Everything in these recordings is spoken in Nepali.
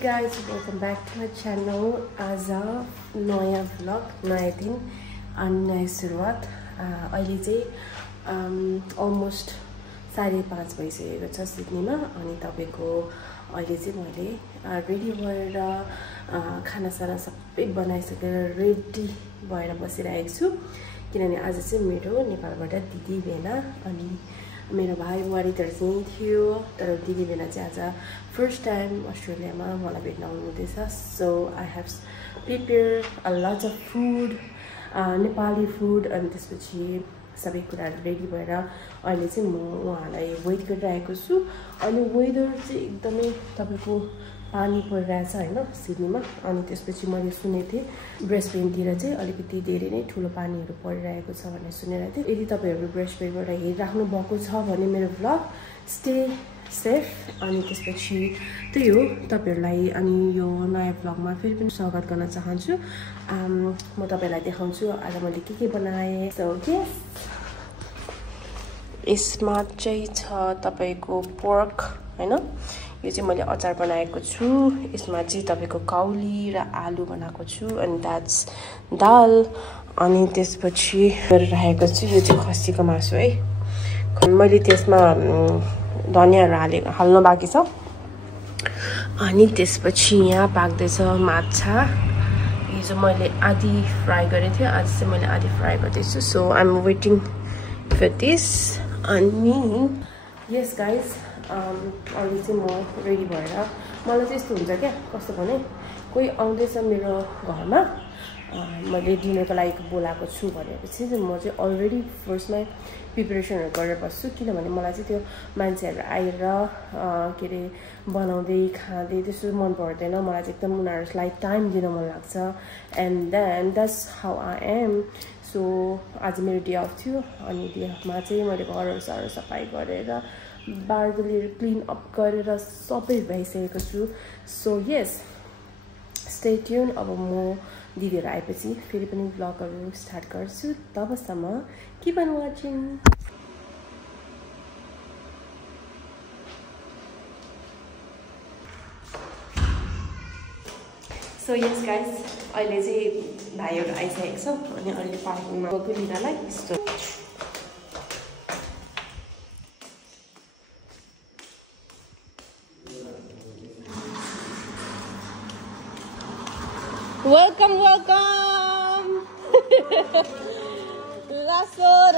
guys, welcome back to my channel. आज नयाँ vlog, नयाँ दिन अनि नयाँ सुरुवात। अहिले चाहिँ almost 5:30 भइसकेको छ सिडनीमा अनि तपाईको अहिले चाहिँ मैले रेडी भएर खानासाना सबै बनाइसकेर रेडी भएर बसिरहेको छु किनभने आज चाहिँ मेरो नेपालबाट दिदी भेना अनि मेरो भाइ बुहारीहरु चाहिँ थियो तर दिदी भेना चाहिँ आज फर्स्ट टाइम अस्ट्रेलियामा मलाई भेट्न आउनुहुँदैछ so I have prepare a lot of food Nepali food अनि त्यसपछि सबै कुराहरु रेडी भएर अहिले चाहिँ म उहाँलाई वेट गरिरहेको छु अनि वेदर चाहिँ एकदमै तपाईको पानी परिरहेछ हैन सिडनीमा अनि त्यसपछि मैले सुनेथे ब्रिस्बेनतिर चाहिँ अलिकति धेरै नै ठुलो पानीहरु परिरहेको छ भन्ने सुनेको थिए यदि तपाईहरु ब्रिस्बेनबाट हेरिराख्नु भएको छ भने मेरो भ्लग स्टे सेफ अनि त्यसपछि त्यही हो तपाईहरुलाई अनि यो नयाँ भ्लगमा फेरि पनि स्वागत गर्न चाहन्छु म तपाईलाई देखाउँछु आज मैले के बनाए सो यस यसमा चाहिँ छ तपाईको पोर्क हैन यो चाहिँ मैले अचार बनाएको छु यसमा चाहिँ तपाईको काउली र आलु बनाएको छु अनि द्याट्स दाल अनि त्यसपछि गरिरहेको छु यो चाहिँ खसीको मासु है मैले त्यसमा धनियाहरु हाल्न बाँकी छ अनि त्यसपछि यहाँ पाक्दैछ माछा हिजो मैले आधी फ्राई गरेको थिएँ आज चाहिँ मैले आधी फ्राई गर्दैछु so I am waiting for this अनि यस गाइस अहिले चाहिँ म रेडी भएर मलाई चाहिँ यस्तो हुन्छ क्या कस्तो भने कोही आउँदैछ मेरो घरमा मैले डिनरको लागि बोलाएको छु भनेपछि चाहिँ म चाहिँ अलरेडी फर्स्टमै प्रिपरेसनहरु गरेर बस्छु किनभने मलाई चाहिँ त्यो मान्छेहरु आएर के रे बनाउँदै खाँदै त्यसो मन पर्दैन मलाई चाहिँ एकदम उनीहरुलाई टाइम दिन मन लाग्छ and then that's how I am so आज मेरो डे अफ थियो अनि डे अफमा चाहिँ मैले घरहरु सफाई गरेर बार्गुली क्लीन अप गरेर सबै भइसकेको छु सो यस स्टे ट्युन अब म दिदीहरु आएपछि फेरि पनि भ्लगहरु स्टार्ट गर्छु तबसम्म keep on watching so yes guys अहिले चाहिँ भाइहरु आइसकेको छ अनि अहिले पार्किङमा गएको लिनलाई यस्तो Welcome, welcome. Lasor.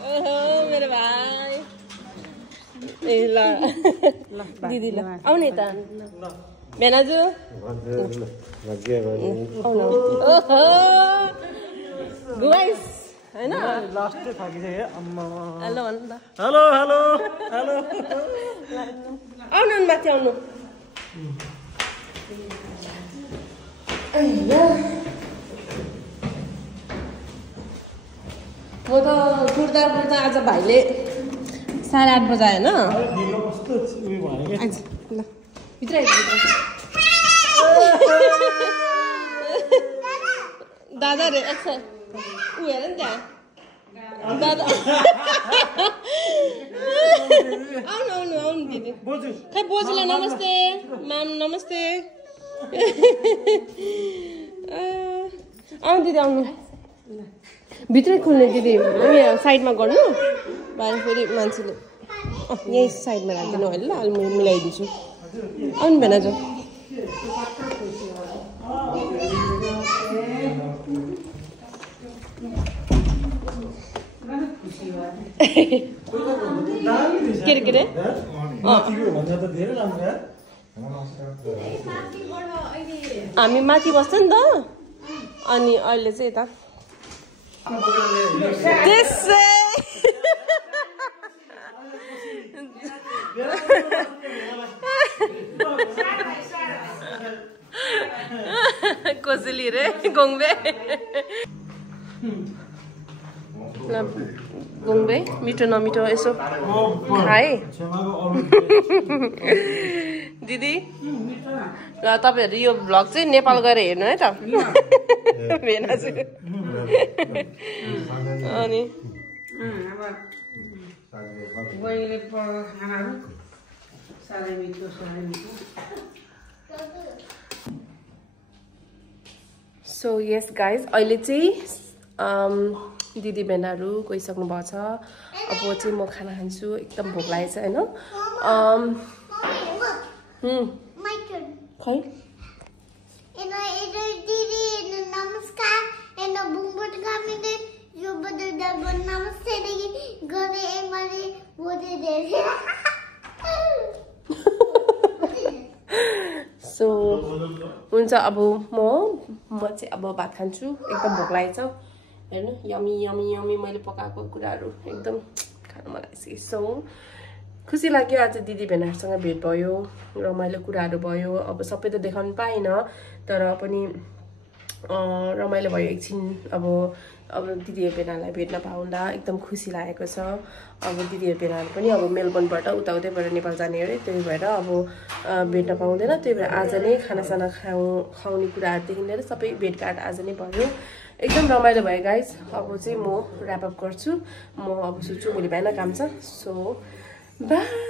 Oh, मेरो भाइ ए ल दिदी ल आउने त बेनाजु आउनु ओहो गुइस हैन लास्ट थाकिसक्यो अम्मा हेलो भन त हेलो हेलो हेलो आउनु माथि आउनु म त कुर्दा आज भाइले 8:30 बजायो हैन ल भित्र दादा रे अच्छा उ हेर नि त्यहाँ दादा आउनु दिदी खै बोजूलाई नमस्ते म्याम नमस्ते आउनु दिदी आउनु भित्रै खुल्ने दिदी यहाँ साइडमा गर्नु बाहिर फेरि मान्छेले यही साइडमा राखिदिनु होइन ल अलि मिलाइदिन्छु आउनु भेना जाऊ के रे हामी माथि बस्छ नि त अनि अहिले चाहिँ यता त्यसै कोसली रे गोङबे गोङबे मिठो नमिठो यसो खाए दिदी ल तपाईहरु यो भ्लग चाहिँ नेपाल गएर हेर्नु है त भेनाजु अनि सो यस गाइज अहिले चाहिँ दिदी बहिनीहरू गइसक्नु भएको छ अब चाहिँ म खाना खान्छु एकदम भोक लागेको छ हैन खै सो हुन्छ अब म चाहिँ अब भात खान्छु एकदम भोक लागेको छ हैन यमी यमी यमी मैले पकाएको कुराहरू एकदम खान मन लागिसक्यो सो खुसी लाग्यो आज दिदी बहिनीहरूसँग भेट भयो रमाइलो कुराहरू भयो अब सबै त देखाउन पाइन तर पनि रमाइलो भयो एकछिन अब दिदी बहिनीलाई भेट्न पाउँदा एकदम खुसी लागेको छ अब दिदी बहिनीहरू पनि अब मेलबर्नबाट उताउतैबाट नेपाल जाने अरे त्यही भएर अब भेट्न पाउँदैन त्यही भएर आज नै खानासाना खुवाउने कुराहरूदेखि लिएर सबै भेटघाट आज नै भयो एकदम रमाइलो भयो गाइज अब चाहिँ म ऱ्याप अप गर्छु म अब सोच्छु भोलि बिहान काम छ सो बाई